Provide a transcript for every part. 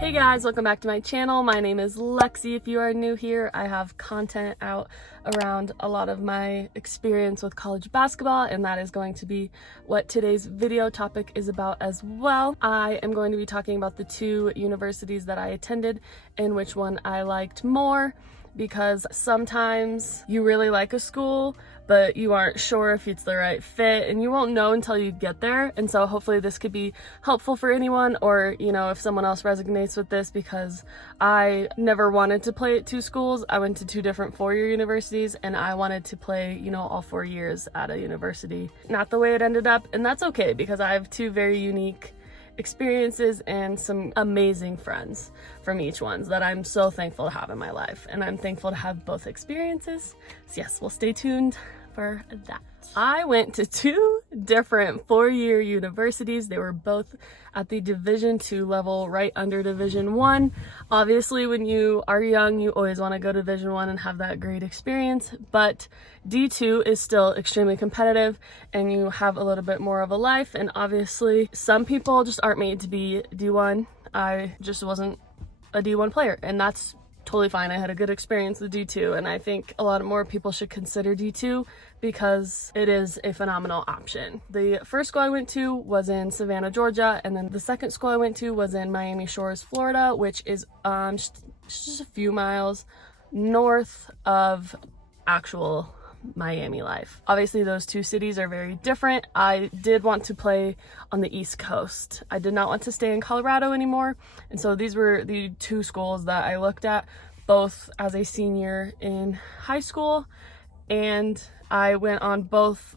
Hey guys, welcome back to my channel. My name is Lexi. If you are new here, I have content out around a lot of my experience with college basketball, and that is going to be what today's video topic is about as well. I am going to be talking about the two universities that I attended and which one I liked more, because sometimes you really like a school but you aren't sure if it's the right fit, and you won't know until you get there. And so hopefully this could be helpful for anyone, or if someone else resonates with this, because I never wanted to play at two schools. I went to two different four-year universities, and I wanted to play all 4 years at a university. Not the way it ended up, and that's okay, because I have two very unique experiences and some amazing friends from each one that I'm so thankful to have in my life, and I'm thankful to have both experiences. So yes, well, stay tuned for that. I went to two different four-year universities. They were both at the Division II level, right under Division I. Obviously, when you are young, you always want to go to Division I and have that great experience, but D2 is still extremely competitive, and you have a little bit more of a life, and obviously some people just aren't made to be D1. I just wasn't a D1 player, and that's totally fine. I had a good experience with D2, and I think a lot more people should consider D2 because it is a phenomenal option. The first school I went to was in Savannah, Georgia, and then the second school I went to was in Miami Shores, Florida, which is just a few miles north of actual Miami life. Obviously those two cities are very different. I did want to play on the East Coast. I did not want to stay in Colorado anymore, and so these were the two schools that I looked at, both as a senior in high school, and I went on both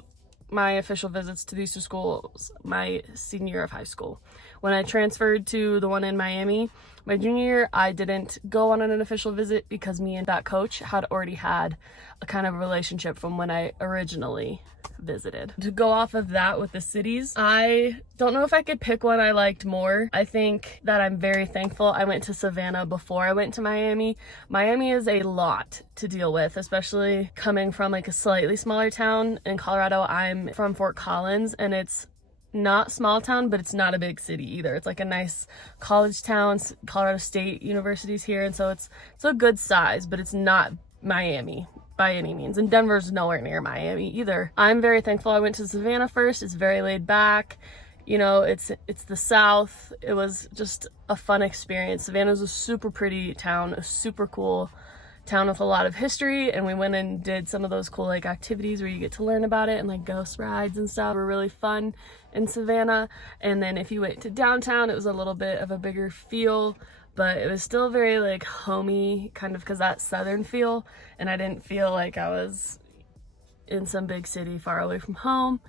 my official visits to these two schools my senior year of high school. When I transferred to the one in Miami my junior year, I didn't go on an official visit because me and that coach had already had a kind of relationship from when I originally visited. To go off of that with the cities, I don't know if I could pick one I liked more. I think that I'm very thankful I went to Savannah before I went to Miami. Miami is a lot to deal with, especially coming from like a slightly smaller town in Colorado. I'm from Fort Collins, and it's not small town, but it's not a big city either. It's like a nice college town. Colorado State University's here, and so it's a good size, but it's not Miami by any means, and Denver's nowhere near Miami either. I'm very thankful I went to Savannah first. It's very laid back. It's the South. It was just a fun experience. Savannah's a super pretty town, a super cool town with a lot of history, and we went and did some of those cool activities where you get to learn about it, and ghost rides and stuff were really fun in Savannah. And then if you went to downtown, it was a little bit of a bigger feel, but it was still very homey, kind of, because that southern feel, and I didn't feel like I was in some big city far away from home,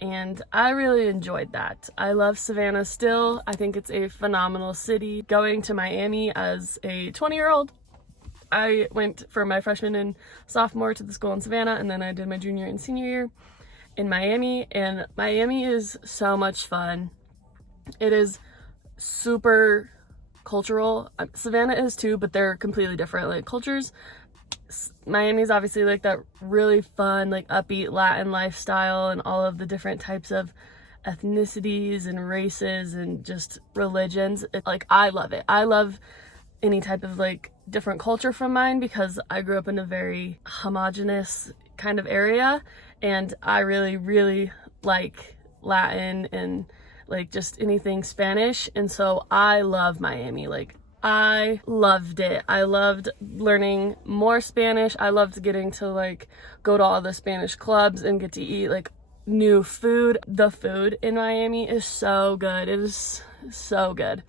and I really enjoyed that. I love Savannah still. I think it's a phenomenal city. Going to Miami as a 20-year-old, I went for my freshman and sophomore to the school in Savannah, and then I did my junior and senior year in Miami, and Miami is so much fun. It is super cultural. Savannah is too, but they're completely different cultures. Miami is obviously that really fun, upbeat Latin lifestyle, and all of the different types of ethnicities and races and just religions. I love it. I love any type of different culture from mine, because I grew up in a very homogenous kind of area, and I really, really like Latin and just anything Spanish, and so I love Miami. I loved it. I loved learning more Spanish. I loved getting to go to all the Spanish clubs and get to eat new food. The food in Miami is so good. It is so good,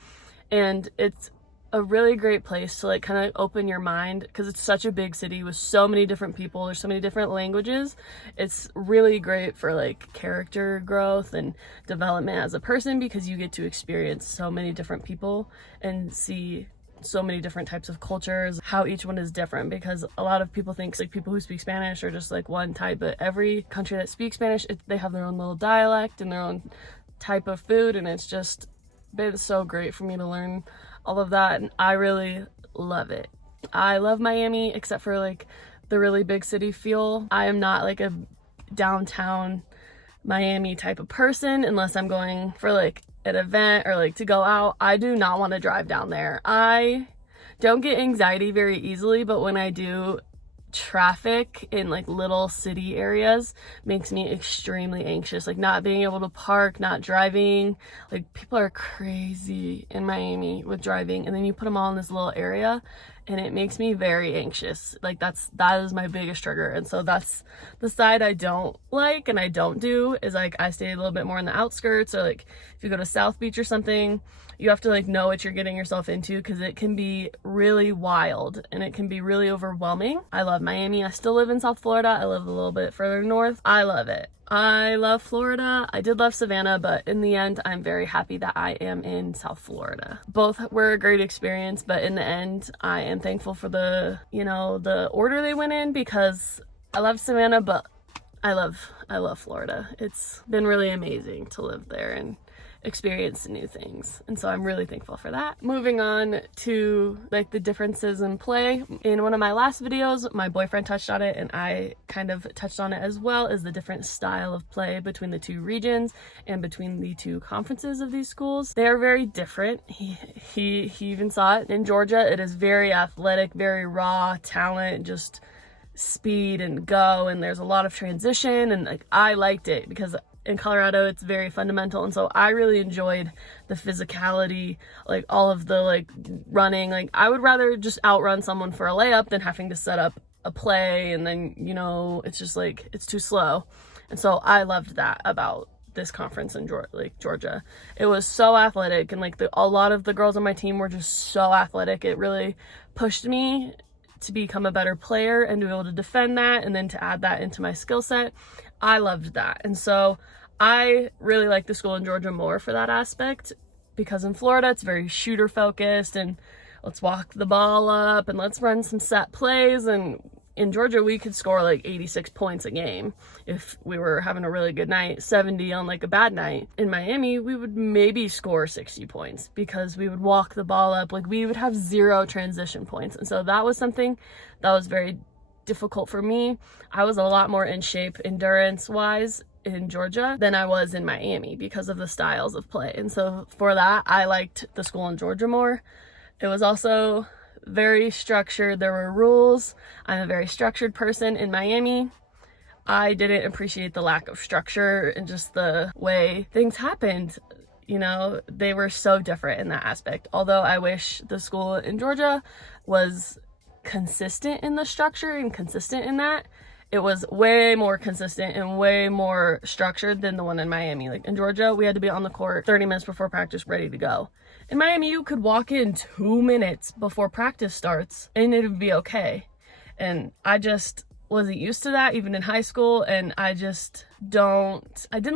and it's a really great place to kind of open your mind, because it's such a big city with so many different people. There's so many different languages. It's really great for character growth and development as a person, because you get to experience so many different people and see so many different types of cultures, how each one is different, because a lot of people think people who speak Spanish are just one type, but every country that speaks Spanish, they have their own little dialect and their own type of food, and it's just been so great for me to learn all of that, and I really love it. I love Miami, except for the really big city feel. I am not a downtown Miami type of person unless I'm going for an event or like to go out, I do not want to drive down there. I don't get anxiety very easily, but when I do, traffic in like little city areas makes me extremely anxious. Like not being able to park, not driving. Like people are crazy in Miami with driving, and then you put them all in this little area and it makes me very anxious. Like that is my biggest trigger. And so that's the side I don't like and I don't do, is like I stay a little bit more in the outskirts, or like if you go to South Beach or something, you have to like know what you're getting yourself into, because it can be really wild and it can be really overwhelming. I love Miami. I still live in South Florida. I live a little bit further north. I love it. I love Florida. I did love Savannah, but in the end, I'm very happy that I am in South Florida. Both were a great experience, but in the end, I am thankful for the order they went in, because I love Savannah, but I love Florida. It's been really amazing to live there and experience new things, and so I'm really thankful for that. Moving on to like the differences in play. In one of my last videos, my boyfriend touched on it and I kind of touched on it as well, is the different style of play between the two regions and between the two conferences of these schools. They are very different. He even saw it in Georgia. It is very athletic, very raw talent, just speed and go, and there's a lot of transition, and like I liked it because in Colorado it's very fundamental, and so I really enjoyed the physicality, like all of the like running. Like I would rather just outrun someone for a layup than having to set up a play, and then it's just like it's too slow. And so I loved that about this conference in Georgia. It was so athletic, and like a lot of the girls on my team were just so athletic. It really pushed me to become a better player and to be able to defend that, and then to add that into my skill set. I loved that. And so I really like the school in Georgia more for that aspect, because in Florida it's very shooter focused and let's walk the ball up and let's run some set plays. And in Georgia we could score like 86 points a game if we were having a really good night, 70 on like a bad night. In Miami we would maybe score 60 points because we would walk the ball up. Like we would have 0 transition points, and so that was something that was very difficult for me. I was a lot more in shape endurance wise in Georgia than I was in Miami because of the styles of play. And so for that, I liked the school in Georgia more. It was also very structured. There were rules. I'm a very structured person. In Miami, I didn't appreciate the lack of structure and just the way things happened. They were so different in that aspect. Although I wish the school in Georgia was consistent in the structure and consistent in that. It was way more consistent and way more structured than the one in Miami. Like in Georgia, we had to be on the court 30 minutes before practice ready to go. In Miami, you could walk in 2 minutes before practice starts and it would be okay. And I just wasn't used to that even in high school, and I didn't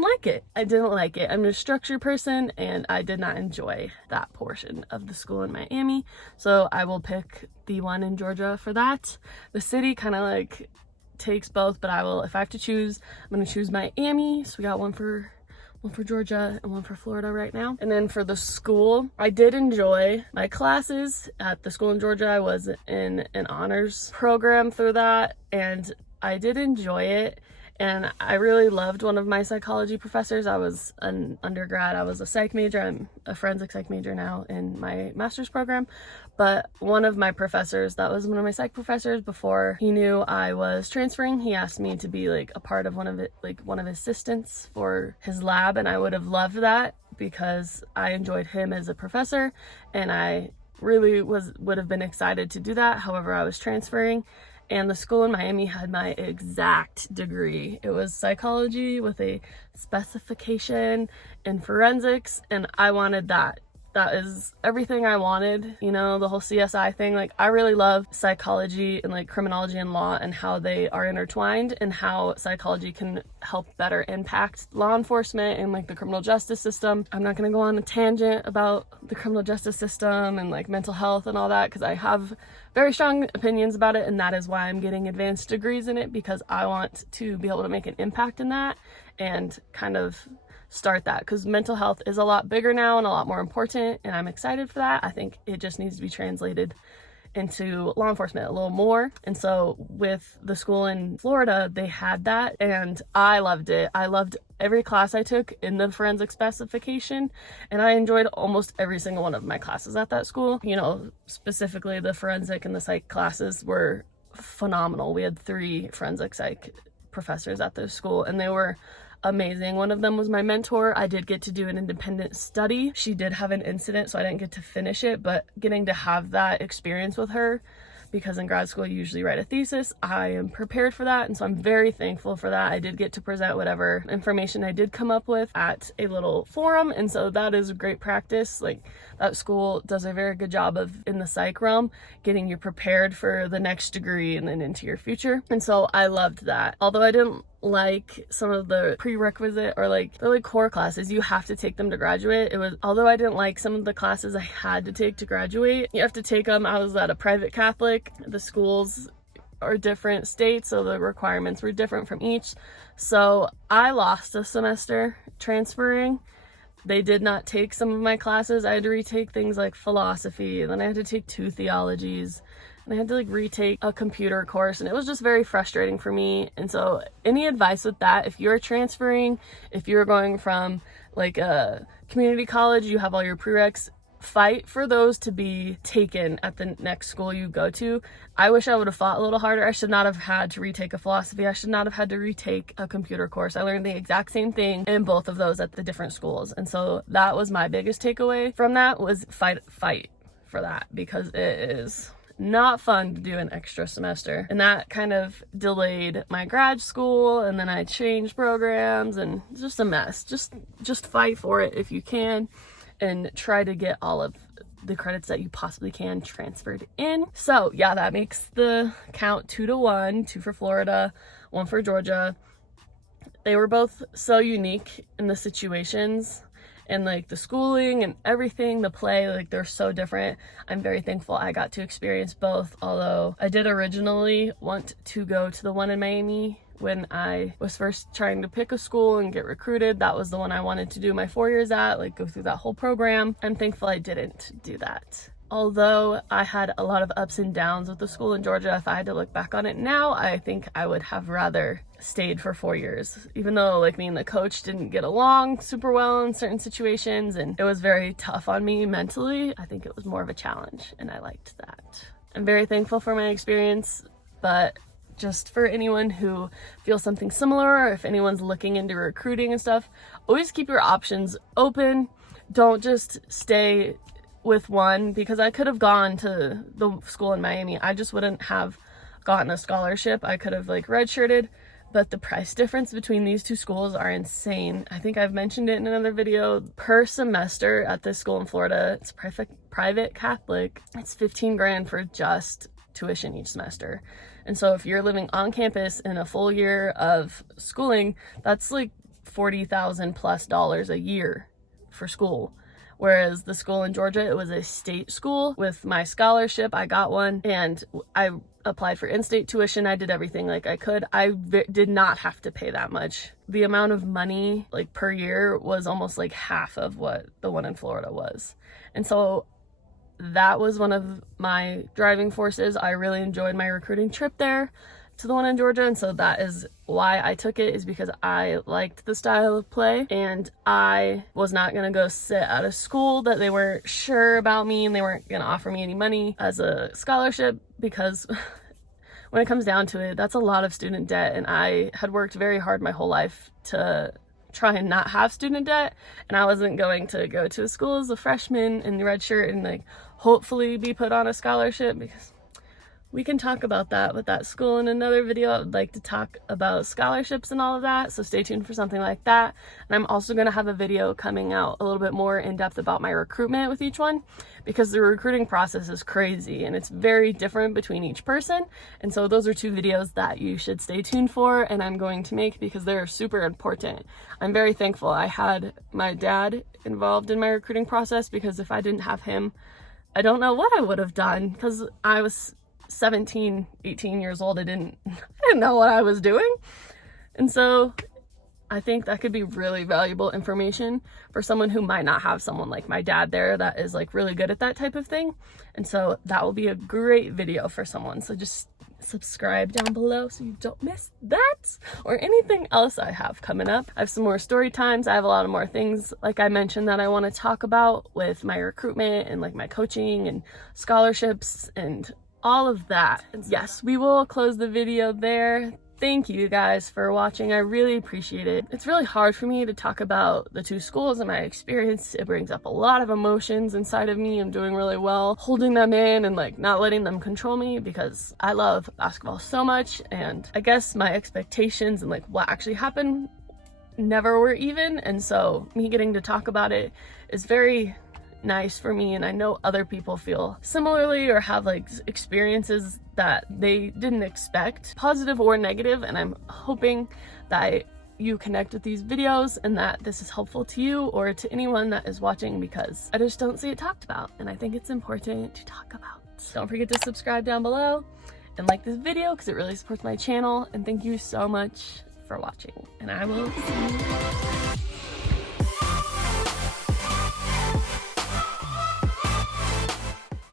like it. I'm a structured person and I did not enjoy that portion of the school in Miami. So I will pick the one in Georgia for that. The city kind of like takes both, but if I have to choose, I'm going to choose Miami. So we got one for Georgia and one for Florida right now. And then for the school, I did enjoy my classes at the school in Georgia. I was in an honors program through that, and I did enjoy it. And I really loved one of my psychology professors. I was an undergrad. I was a psych major. I'm a forensic psych major now in my master's program. But one of my professors, that was one of my psych professors before he knew I was transferring, he asked me to be like a part of one of his assistants for his lab. And I would have loved that because I enjoyed him as a professor and I really would have been excited to do that. However, I was transferring. And the school in Miami had my exact degree. It was psychology with a specification in forensics, and I wanted that. That is everything I wanted, the whole CSI thing. Like, I really love psychology and like criminology and law and how they are intertwined and how psychology can help better impact law enforcement and like the criminal justice system. I'm not going to go on a tangent about the criminal justice system and like mental health and all that, because I have very strong opinions about it, and that is why I'm getting advanced degrees in it, because I want to be able to make an impact in that and kind of start that, because mental health is a lot bigger now and a lot more important, and I'm excited for that. I think it just needs to be translated into law enforcement a little more. And so with the school in Florida, they had that, and I loved it. I loved every class I took in the forensic specification, and I enjoyed almost every single one of my classes at that school. You know, specifically the forensic and the psych classes were phenomenal. We had 3 forensic psych professors at this school, and they were amazing. One of them was my mentor. I did get to do an independent study. She did have an incident, so I didn't get to finish it, but getting to have that experience with her, because in grad school you usually write a thesis, I am prepared for that, and so I'm very thankful for that. I did get to present whatever information I did come up with at a little forum, and so that is great practice. Like, that school does a very good job of, in the psych realm, getting you prepared for the next degree and then into your future, and so I loved that. Although I didn't like some of the prerequisite, or like they're like core classes, you have to take them to graduate. Although I didn't like some of the classes I had to take to graduate, you have to take them. I was at a private Catholic. The schools are different states, so the requirements were different from each. So I lost a semester transferring. They did not take some of my classes. I had to retake things like philosophy, and then I had to take 2 theologies, and I had to like retake a computer course, and it was just very frustrating for me. And so any advice with that, if you're transferring, if you're going from like a community college, you have all your prereqs, fight for those to be taken at the next school you go to. I wish I would have fought a little harder. I should not have had to retake a philosophy. I should not have had to retake a computer course. I learned the exact same thing in both of those at the different schools. And so that was my biggest takeaway from that, was fight for that, because it is not fun to do an extra semester. And that kind of delayed my grad school, and then I changed programs, and it's just a mess. Just fight for it if you can, and try to get all of the credits that you possibly can transferred in. So yeah, that makes the count 2-1, 2 for Florida, 1 for Georgia. They were both so unique in the situations, and like the schooling and everything, the play, like they're so different. I'm very thankful I got to experience both, although I did originally want to go to the one in Miami. When I was first trying to pick a school and get recruited, that was the one I wanted to do my 4 years at, like go through that whole program. I'm thankful I didn't do that. Although I had a lot of ups and downs with the school in Georgia, if I had to look back on it now, I think I would have rather stayed for 4 years. Even though like me and the coach didn't get along super well in certain situations, and it was very tough on me mentally, I think it was more of a challenge, and I liked that. I'm very thankful for my experience, but just for anyone who feels something similar, or if anyone's looking into recruiting and stuff, always keep your options open. Don't just stay with one, because I could have gone to the school in Miami. I just wouldn't have gotten a scholarship. I could have like redshirted, but the price difference between these 2 schools are insane. I think I've mentioned it in another video. Per semester at this school in Florida, it's private Catholic, it's 15 grand for just tuition each semester. And so if you're living on campus in a full year of schooling, that's like $40,000+ a year for school. Whereas the school in Georgia, it was a state school. With my scholarship, I got one, and I applied for in-state tuition. I did everything like I could. I did not have to pay that much. The amount of money like per year was almost like half of what the one in Florida was. And so that was one of my driving forces. I really enjoyed my recruiting trip there to the one in Georgia, and so that is why I took it, is because I liked the style of play, and I was not gonna go sit at a school that they weren't sure about me and they weren't gonna offer me any money as a scholarship, because when it comes down to it, that's a lot of student debt, and I had worked very hard my whole life to try and not have student debt, and I wasn't going to go to a school as a freshman in the red shirt and like hopefully be put on a scholarship, because we can talk about that with that school in another video. I would like to talk about scholarships and all of that, so stay tuned for something like that. And I'm also going to have a video coming out a little bit more in depth about my recruitment with each one, because the recruiting process is crazy and it's very different between each person. And so those are 2 videos that you should stay tuned for, and I'm going to make, because they're super important. I'm very thankful I had my dad involved in my recruiting process, because if I didn't have him, I don't know what I would have done, because I was 17, 18 years old. I didn't know what I was doing. And so I think that could be really valuable information for someone who might not have someone like my dad there that is like really good at that type of thing. And so that will be a great video for someone. So just subscribe down below so you don't miss that or anything else I have coming up. I have some more story times. I have a lot of more things, like I mentioned, that I want to talk about with my recruitment and like my coaching and scholarships and all of that. Yes, we will close the video there. Thank you guys for watching. I really appreciate it. It's really hard for me to talk about the two schools and my experience. It brings up a lot of emotions inside of me. I'm doing really well holding them in and like not letting them control me because I love basketball so much, and I guess my expectations and like what actually happened never were even, and so me getting to talk about it is very nice for me, and I know other people feel similarly or have like experiences that they didn't expect, positive or negative, and I'm hoping that you connect with these videos and that this is helpful to you or to anyone that is watching, because I just don't see it talked about and I think it's important to talk about. Don't forget to subscribe down below and like this video because it really supports my channel, and thank you so much for watching, and I will see you